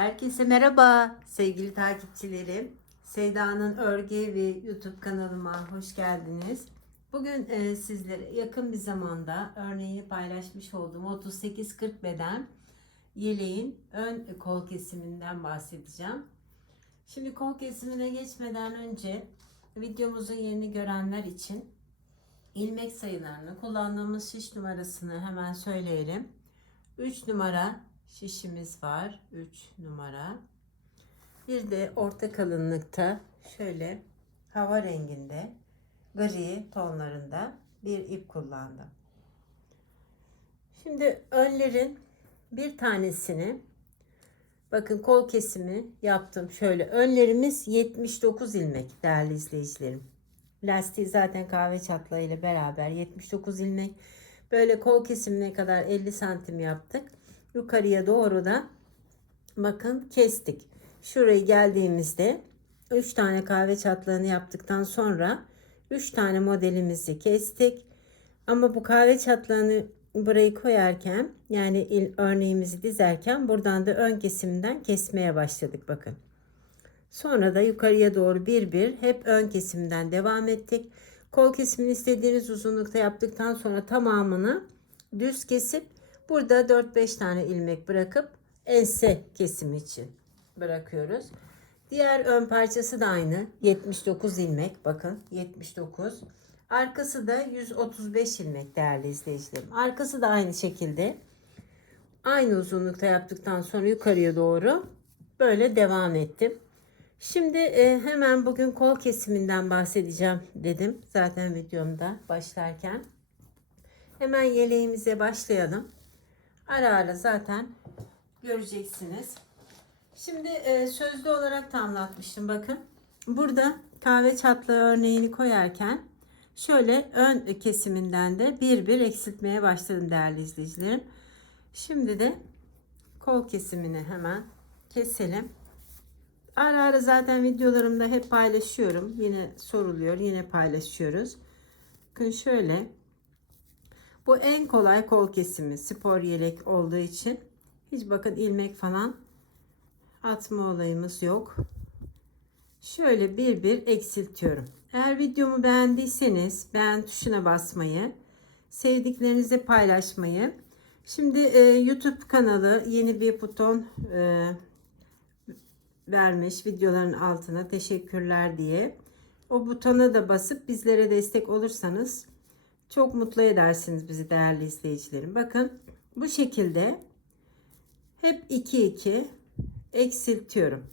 Herkese merhaba sevgili takipçilerim. Seyda'nın Örgü ve YouTube kanalıma hoş geldiniz. Bugün e, sizlere yakın bir zamanda örneğini paylaşmış olduğum 38-40 beden yeleğin ön kol kesiminden bahsedeceğim. Şimdi kol kesimine geçmeden önce videomuzun yerini görenler için ilmek sayılarını, kullandığımız şiş numarasını hemen söyleyelim. 3 numara şişimiz var. 3 numara. Bir de orta kalınlıkta şöyle hava renginde gri tonlarında bir ip kullandım. Şimdi önlerin bir tanesini bakın kol kesimi yaptım. Şöyle önlerimiz 79 ilmek değerli izleyicilerim. Lastiği zaten kahve çatlağı ile beraber 79 ilmek. Böyle kol kesimine kadar 50 santim yaptık. Yukarıya doğru da bakın kestik. Şuraya geldiğimizde 3 tane kahve çatlağını yaptıktan sonra 3 tane modelimizi kestik. Ama bu kahve çatlağını burayı koyarken yani il, örneğimizi dizerken buradan da ön kesimden kesmeye başladık bakın. Sonra da yukarıya doğru bir bir hep ön kesimden devam ettik. Kol kesimini istediğiniz uzunlukta yaptıktan sonra tamamını düz kesip burada 4-5 tane ilmek bırakıp ense kesimi için bırakıyoruz. Diğer ön parçası da aynı. 79 ilmek. Bakın 79. Arkası da 135 ilmek değerli izleyicilerim. Arkası da aynı şekilde. Aynı uzunlukta yaptıktan sonra yukarıya doğru böyle devam ettim. Şimdi e, hemen bugün kol kesiminden bahsedeceğim dedim. Zaten videomda başlarken. Hemen yeleğimize başlayalım. Ara ara zaten göreceksiniz. Şimdi e, sözlü olarak da anlatmıştım bakın. Burada kahve çatlağı örneğini koyarken şöyle ön kesiminden de bir bir eksiltmeye başladım değerli izleyicilerim. Şimdi de kol kesimini hemen keselim. Ara ara zaten videolarımda hep paylaşıyorum. Yine soruluyor, yine paylaşıyoruz. Bakın şöyle. Bu en kolay kol kesimi spor yelek olduğu için hiç bakın ilmek falan atma olayımız yok. Şöyle bir bir eksiltiyorum. Eğer videomu beğendiyseniz beğen tuşuna basmayı, sevdiklerinizle paylaşmayı. Şimdi e, YouTube kanalı yeni bir buton e, vermiş videoların altına teşekkürler diye. O butona da basıp bizlere destek olursanız çok mutlu edersiniz bizi değerli izleyicilerim. Bakın bu şekilde hep 2 2 eksiltiyorum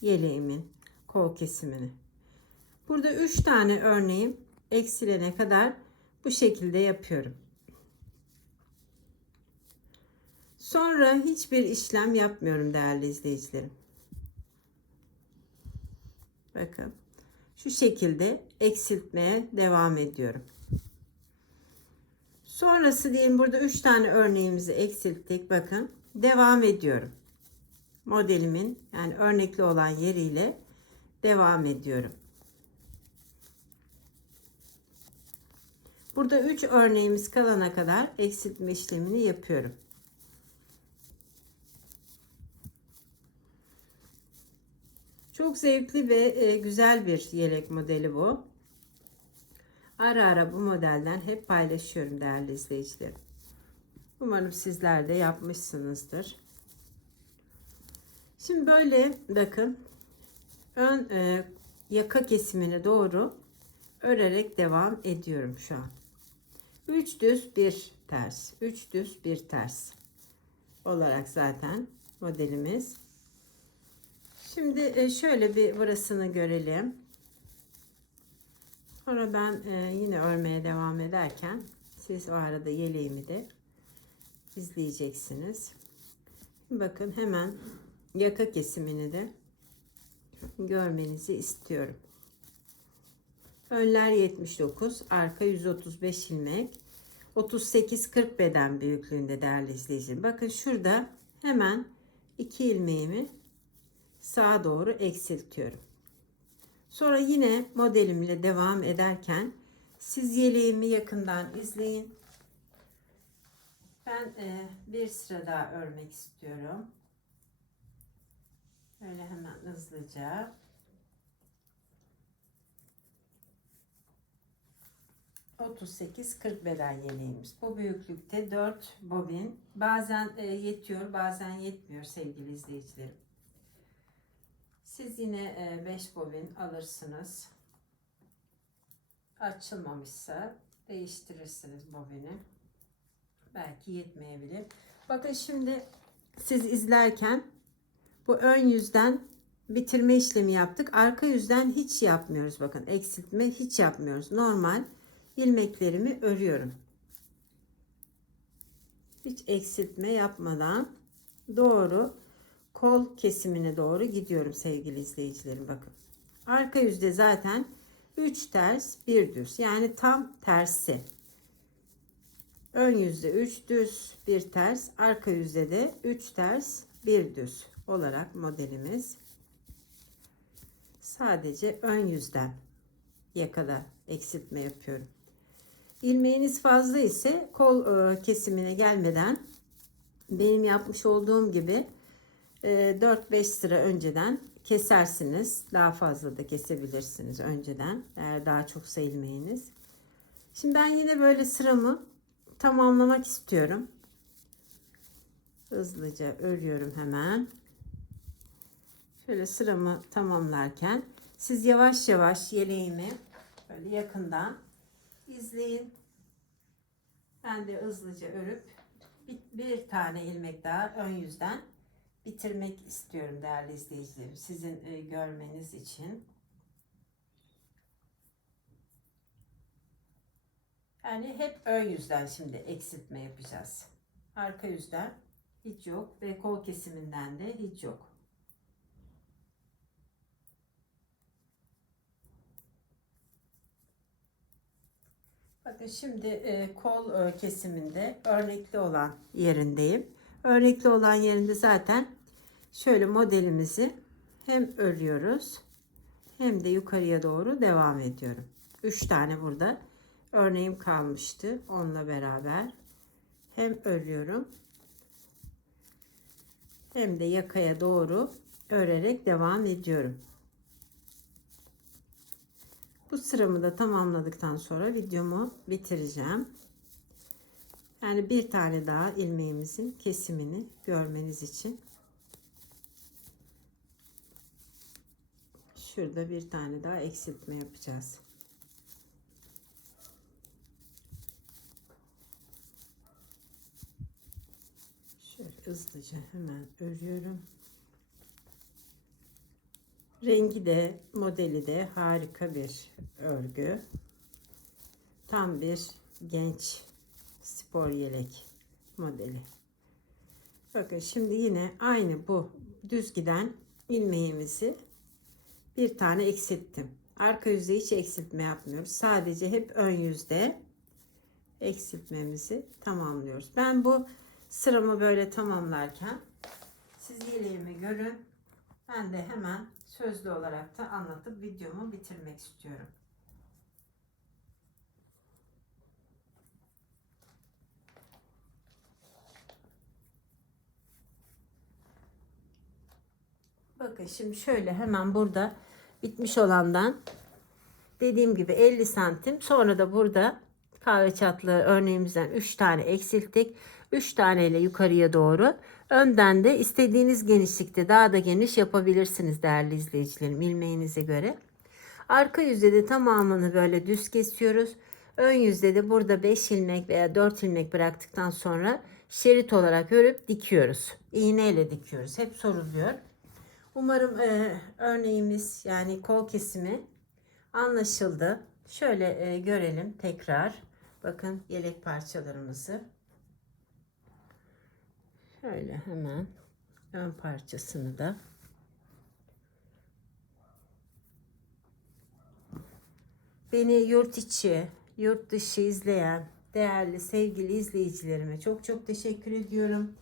yeleğimin kol kesimini. Burada 3 tane örneğim eksilene kadar bu şekilde yapıyorum. Sonra hiçbir işlem yapmıyorum değerli izleyicilerim. Bakın şu şekilde eksiltmeye devam ediyorum. Sonrası diyelim burada 3 tane örneğimizi eksilttik. Bakın devam ediyorum. Modelimin yani örnekli olan yeriyle devam ediyorum. Burada 3 örneğimiz kalana kadar eksiltme işlemini yapıyorum. Çok zevkli ve e, güzel bir yelek modeli bu. Ara ara bu modelden hep paylaşıyorum değerli izleyicilerim. Umarım sizler de yapmışsınızdır. Şimdi böyle bakın ön e, yaka kesimine doğru örerek devam ediyorum şu an. 3 düz bir ters, 3 düz bir ters olarak zaten modelimiz. Şimdi e, şöyle bir burasını görelim. Sonra ben e, yine örmeye devam ederken siz o arada yeleğimi de izleyeceksiniz. Bakın hemen yaka kesimini de görmenizi istiyorum. Önler 79, arka 135 ilmek. 38-40 beden büyüklüğünde değerli izleyicilerim. Bakın şurada hemen iki ilmeğimi sağa doğru eksiltiyorum. Sonra yine modelimle devam ederken siz yeleğimi yakından izleyin. Ben e, bir sıra daha örmek istiyorum. Şöyle hemen hızlıca. ...38 40 beden yeleğimiz. Bu büyüklükte 4 bobin. Bazen e, yetiyor bazen yetmiyor sevgili izleyicilerim. Siz yine 5 bobin alırsınız. Açılmamışsa değiştirirsiniz bobini. Belki yetmeyebilir. Bakın şimdi siz izlerken bu ön yüzden bitirme işlemi yaptık. Arka yüzden hiç yapmıyoruz. Bakın eksiltme hiç yapmıyoruz. Normal ilmeklerimi örüyorum. Hiç eksiltme yapmadan doğru kol kesimine doğru gidiyorum sevgili izleyicilerim. Bakın. Arka yüzde zaten 3 ters 1 düz. Yani tam tersi. Ön yüzde 3 düz, 1 ters, arka yüzde de 3 ters, 1 düz olarak modelimiz. Sadece ön yüzden yakada eksiltme yapıyorum. İlmeğiniz fazla ise kol e, kesimine gelmeden benim yapmış olduğum gibi 4-5 e, sıra önceden kesersiniz. Daha fazla da kesebilirsiniz önceden eğer daha çoksa ilmeğiniz. Şimdi ben yine böyle sıramı tamamlamak istiyorum. Hızlıca örüyorum hemen. Şöyle sıramı tamamlarken siz yavaş yavaş yeleğimi böyle yakından izleyin. Ben de hızlıca örüp bir, bir tane ilmek daha ön yüzden bitirmek istiyorum değerli izleyicilerim. Sizin e, görmeniz için. Yani hep ön yüzden şimdi eksiltme yapacağız. Arka yüzden hiç yok ve kol kesiminden de hiç yok. Bakın şimdi e, kol e, kesiminde örnekli olan yerindeyim. Örnekli olan yerinde zaten şöyle modelimizi hem örüyoruz hem de yukarıya doğru devam ediyorum. 3 tane burada örneğim kalmıştı. Onunla beraber hem örüyorum hem de yakaya doğru örerek devam ediyorum. Bu sıramı da tamamladıktan sonra videomu bitireceğim. Yani bir tane daha ilmeğimizin kesimini görmeniz için. Şurada bir tane daha eksiltme yapacağız. Şöyle hızlıca hemen örüyorum. Rengi de modeli de harika bir örgü. Tam bir genç spor yelek modeli. Bakın şimdi yine aynı bu düz giden ilmeğimizi bir tane eksilttim. Arka yüzde hiç eksiltme yapmıyoruz. Sadece hep ön yüzde eksiltmemizi tamamlıyoruz. Ben bu sıramı böyle tamamlarken siz yeleğimi görün. Ben de hemen sözlü olarak da anlatıp videomu bitirmek istiyorum. Bakın şimdi şöyle hemen burada bitmiş olandan dediğim gibi 50 santim sonra da burada kahve çatlı örneğimizden 3 tane eksilttik. 3 tane ile yukarıya doğru. Önden de istediğiniz genişlikte daha da geniş yapabilirsiniz değerli izleyicilerim ilmeğinize göre. Arka yüzde de tamamını böyle düz kesiyoruz. Ön yüzde de burada 5 ilmek veya 4 ilmek bıraktıktan sonra şerit olarak örüp dikiyoruz. İğne ile dikiyoruz. Hep soruluyor. Umarım e, örneğimiz yani kol kesimi anlaşıldı. Şöyle e, görelim tekrar. Bakın yelek parçalarımızı. Şöyle hemen ön parçasını da beni yurt içi, yurt dışı izleyen değerli sevgili izleyicilerime çok çok teşekkür ediyorum.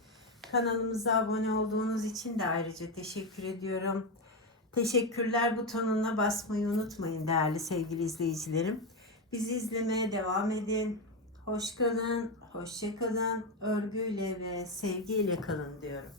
Kanalımıza abone olduğunuz için de ayrıca teşekkür ediyorum. Teşekkürler butonuna basmayı unutmayın değerli sevgili izleyicilerim. Bizi izlemeye devam edin. Hoş kalın, hoşça kalın, örgüyle ve sevgiyle kalın diyorum.